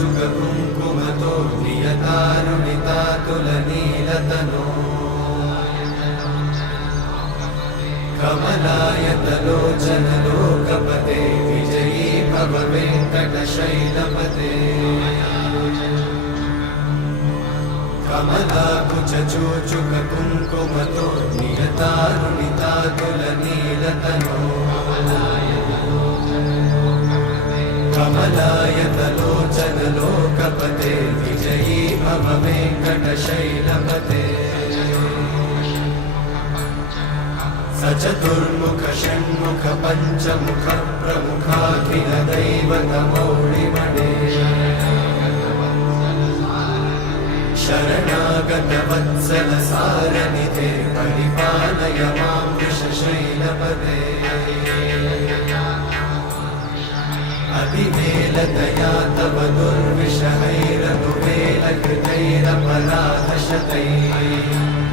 कुङ्कुमतो नियतारुणितातुलनीलतनो कमलायतलोचनलोकपते विजयी भव वेङ्कटशैलपते कमलाकुचूचुककुङ्कुमतो नियतारुणितातुलनीलतनो कमलायतलोचनलोकपते विजयी भव वेङ्कटशैलपते सचतुर्मुख षण्मुख पञ्चमुख प्रमुखाखिल दैवतमौळिमणे शरणागत वत्सल सारनिधे परिपालय मां वृषशैलपते अतिवेलतया तव दुर्विषहैरनुवेलकृतैरपराधशतैः